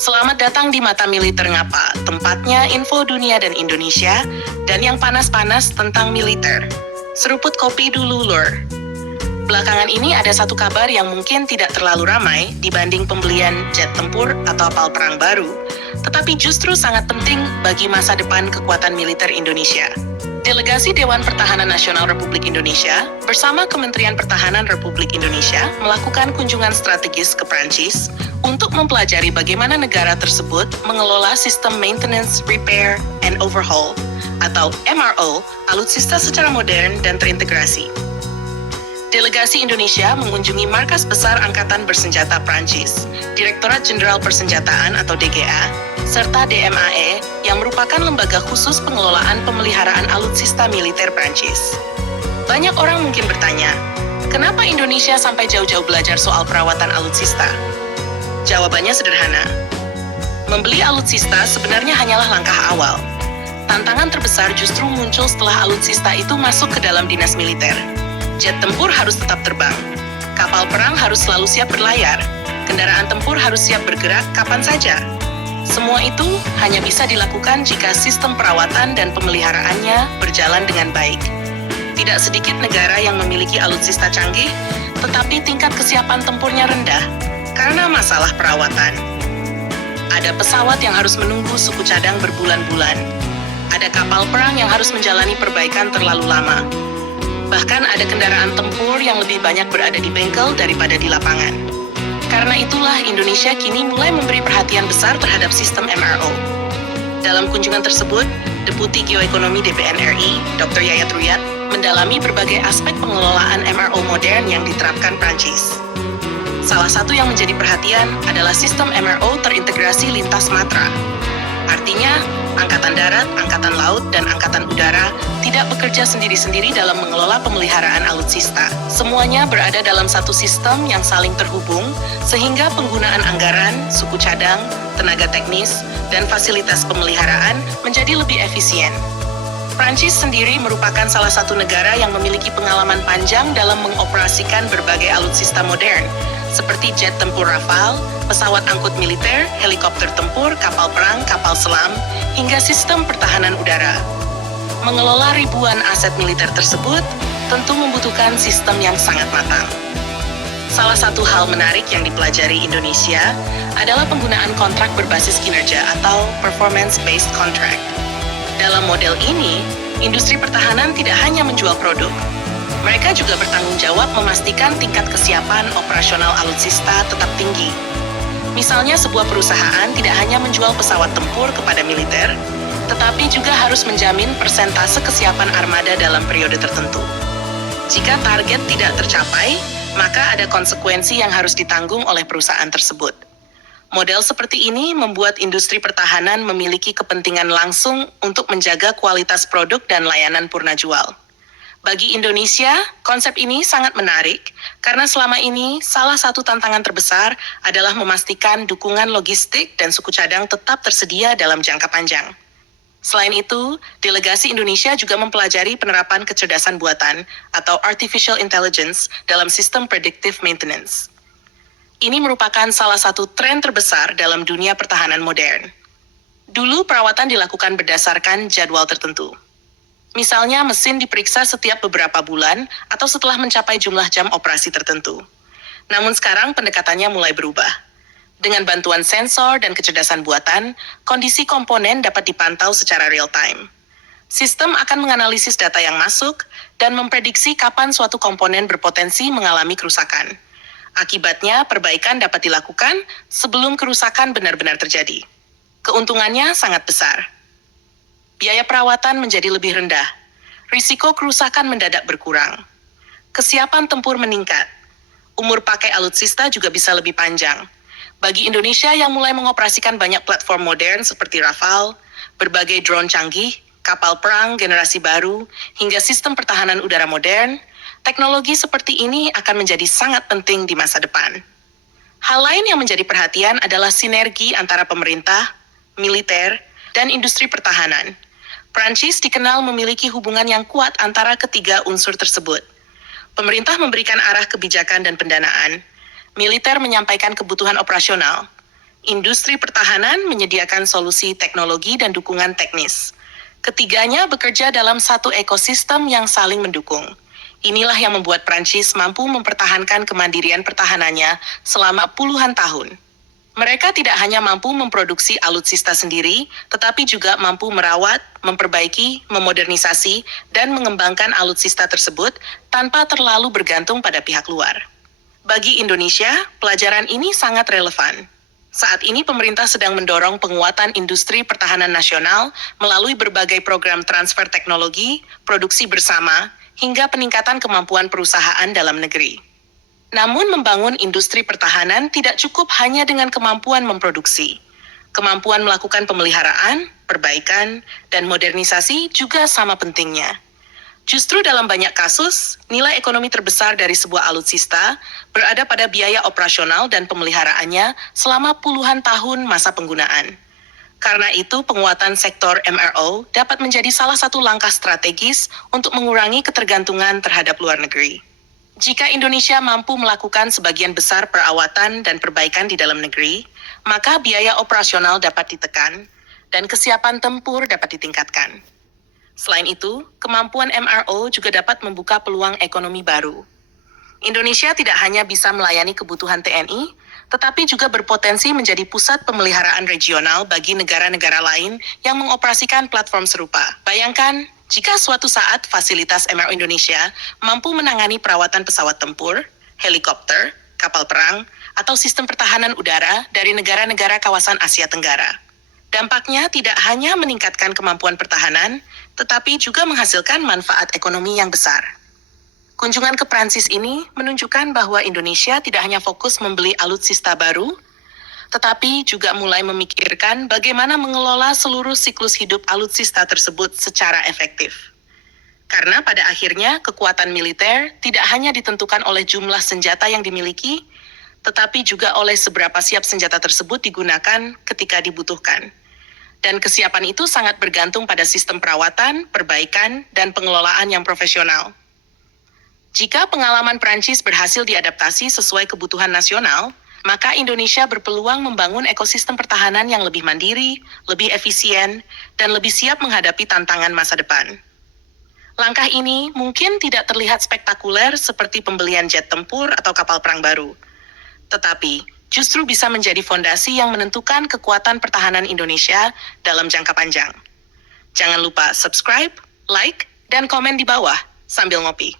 Selamat datang di Mata Militer Ngapa, tempatnya info dunia dan Indonesia, dan yang panas-panas tentang militer. Seruput kopi dulu, Lur. Belakangan ini ada satu kabar yang mungkin tidak terlalu ramai dibanding pembelian jet tempur atau kapal perang baru, tetapi justru sangat penting bagi masa depan kekuatan militer Indonesia. Delegasi Dewan Pertahanan Nasional Republik Indonesia bersama Kementerian Pertahanan Republik Indonesia melakukan kunjungan strategis ke Prancis untuk mempelajari bagaimana negara tersebut mengelola sistem maintenance, repair, and overhaul atau MRO alutsista secara modern dan terintegrasi. Delegasi Indonesia mengunjungi Markas Besar Angkatan Bersenjata Prancis, Direktorat Jenderal Persenjataan atau DGA, serta DMAE yang merupakan lembaga khusus pengelolaan pemeliharaan alutsista militer Prancis. Banyak orang mungkin bertanya, kenapa Indonesia sampai jauh-jauh belajar soal perawatan alutsista? Jawabannya sederhana. Membeli alutsista sebenarnya hanyalah langkah awal. Tantangan terbesar justru muncul setelah alutsista itu masuk ke dalam dinas militer. Jet tempur harus tetap terbang. Kapal perang harus selalu siap berlayar. Kendaraan tempur harus siap bergerak kapan saja. Semua itu hanya bisa dilakukan jika sistem perawatan dan pemeliharaannya berjalan dengan baik. Tidak sedikit negara yang memiliki alutsista canggih, tetapi tingkat kesiapan tempurnya rendah karena masalah perawatan. Ada pesawat yang harus menunggu suku cadang berbulan-bulan. Ada kapal perang yang harus menjalani perbaikan terlalu lama. Bahkan ada kendaraan tempur yang lebih banyak berada di bengkel daripada di lapangan. Karena itulah Indonesia kini mulai memberi perhatian besar terhadap sistem MRO. Dalam kunjungan tersebut, Deputi Geoekonomi DPN RI, Dr. Yayat Ruyat, mendalami berbagai aspek pengelolaan MRO modern yang diterapkan Prancis. Salah satu yang menjadi perhatian adalah sistem MRO terintegrasi lintas matra. Artinya, Angkatan Darat, Angkatan Laut, dan Angkatan Udara tidak bekerja sendiri-sendiri dalam mengelola pemeliharaan alutsista. Semuanya berada dalam satu sistem yang saling terhubung, sehingga penggunaan anggaran, suku cadang, tenaga teknis, dan fasilitas pemeliharaan menjadi lebih efisien. Prancis sendiri merupakan salah satu negara yang memiliki pengalaman panjang dalam mengoperasikan berbagai alutsista modern, seperti jet tempur Rafale, pesawat angkut militer, helikopter tempur, kapal perang, kapal selam, hingga sistem pertahanan udara. Mengelola ribuan aset militer tersebut tentu membutuhkan sistem yang sangat matang. Salah satu hal menarik yang dipelajari Indonesia adalah penggunaan kontrak berbasis kinerja atau performance-based contract. Dalam model ini, industri pertahanan tidak hanya menjual produk. Mereka juga bertanggung jawab memastikan tingkat kesiapan operasional alutsista tetap tinggi. Misalnya sebuah perusahaan tidak hanya menjual pesawat tempur kepada militer, tetapi juga harus menjamin persentase kesiapan armada dalam periode tertentu. Jika target tidak tercapai, maka ada konsekuensi yang harus ditanggung oleh perusahaan tersebut. Model seperti ini membuat industri pertahanan memiliki kepentingan langsung untuk menjaga kualitas produk dan layanan purna jual. Bagi Indonesia, konsep ini sangat menarik karena selama ini salah satu tantangan terbesar adalah memastikan dukungan logistik dan suku cadang tetap tersedia dalam jangka panjang. Selain itu, delegasi Indonesia juga mempelajari penerapan kecerdasan buatan atau artificial intelligence dalam sistem predictive maintenance. Ini merupakan salah satu tren terbesar dalam dunia pertahanan modern. Dulu perawatan dilakukan berdasarkan jadwal tertentu. Misalnya mesin diperiksa setiap beberapa bulan atau setelah mencapai jumlah jam operasi tertentu. Namun sekarang pendekatannya mulai berubah. Dengan bantuan sensor dan kecerdasan buatan, kondisi komponen dapat dipantau secara real-time. Sistem akan menganalisis data yang masuk dan memprediksi kapan suatu komponen berpotensi mengalami kerusakan. Akibatnya, perbaikan dapat dilakukan sebelum kerusakan benar-benar terjadi. Keuntungannya sangat besar. Biaya perawatan menjadi lebih rendah. Risiko kerusakan mendadak berkurang. Kesiapan tempur meningkat. Umur pakai alutsista juga bisa lebih panjang. Bagi Indonesia yang mulai mengoperasikan banyak platform modern seperti Rafale, berbagai drone canggih, kapal perang generasi baru, hingga sistem pertahanan udara modern, teknologi seperti ini akan menjadi sangat penting di masa depan. Hal lain yang menjadi perhatian adalah sinergi antara pemerintah, militer, dan industri pertahanan. Prancis dikenal memiliki hubungan yang kuat antara ketiga unsur tersebut. Pemerintah memberikan arah kebijakan dan pendanaan, militer menyampaikan kebutuhan operasional, Industri pertahanan menyediakan solusi teknologi dan dukungan teknis. Ketiganya bekerja dalam satu ekosistem yang saling mendukung. Inilah yang membuat Prancis mampu mempertahankan kemandirian pertahanannya selama puluhan tahun. Mereka tidak hanya mampu memproduksi alutsista sendiri, tetapi juga mampu merawat, memperbaiki, memodernisasi, dan mengembangkan alutsista tersebut tanpa terlalu bergantung pada pihak luar. Bagi Indonesia, pelajaran ini sangat relevan. Saat ini pemerintah sedang mendorong penguatan industri pertahanan nasional melalui berbagai program transfer teknologi, produksi bersama, hingga peningkatan kemampuan perusahaan dalam negeri. Namun membangun industri pertahanan tidak cukup hanya dengan kemampuan memproduksi. Kemampuan melakukan pemeliharaan, perbaikan, dan modernisasi juga sama pentingnya. Justru dalam banyak kasus, nilai ekonomi terbesar dari sebuah alutsista berada pada biaya operasional dan pemeliharaannya selama puluhan tahun masa penggunaan. Karena itu, penguatan sektor MRO dapat menjadi salah satu langkah strategis untuk mengurangi ketergantungan terhadap luar negeri. Jika Indonesia mampu melakukan sebagian besar perawatan dan perbaikan di dalam negeri, maka biaya operasional dapat ditekan dan kesiapan tempur dapat ditingkatkan. Selain itu, kemampuan MRO juga dapat membuka peluang ekonomi baru. Indonesia tidak hanya bisa melayani kebutuhan TNI, tetapi juga berpotensi menjadi pusat pemeliharaan regional bagi negara-negara lain yang mengoperasikan platform serupa. Bayangkan, jika suatu saat fasilitas MRO Indonesia mampu menangani perawatan pesawat tempur, helikopter, kapal perang, atau sistem pertahanan udara dari negara-negara kawasan Asia Tenggara. Dampaknya tidak hanya meningkatkan kemampuan pertahanan, tetapi juga menghasilkan manfaat ekonomi yang besar. Kunjungan ke Prancis ini menunjukkan bahwa Indonesia tidak hanya fokus membeli alutsista baru, tetapi juga mulai memikirkan bagaimana mengelola seluruh siklus hidup alutsista tersebut secara efektif. Karena pada akhirnya kekuatan militer tidak hanya ditentukan oleh jumlah senjata yang dimiliki, tetapi juga oleh seberapa siap senjata tersebut digunakan ketika dibutuhkan. Dan kesiapan itu sangat bergantung pada sistem perawatan, perbaikan, dan pengelolaan yang profesional. Jika pengalaman Prancis berhasil diadaptasi sesuai kebutuhan nasional, maka Indonesia berpeluang membangun ekosistem pertahanan yang lebih mandiri, lebih efisien, dan lebih siap menghadapi tantangan masa depan. Langkah ini mungkin tidak terlihat spektakuler seperti pembelian jet tempur atau kapal perang baru, tetapi justru bisa menjadi fondasi yang menentukan kekuatan pertahanan Indonesia dalam jangka panjang. Jangan lupa subscribe, like, dan komen di bawah sambil ngopi.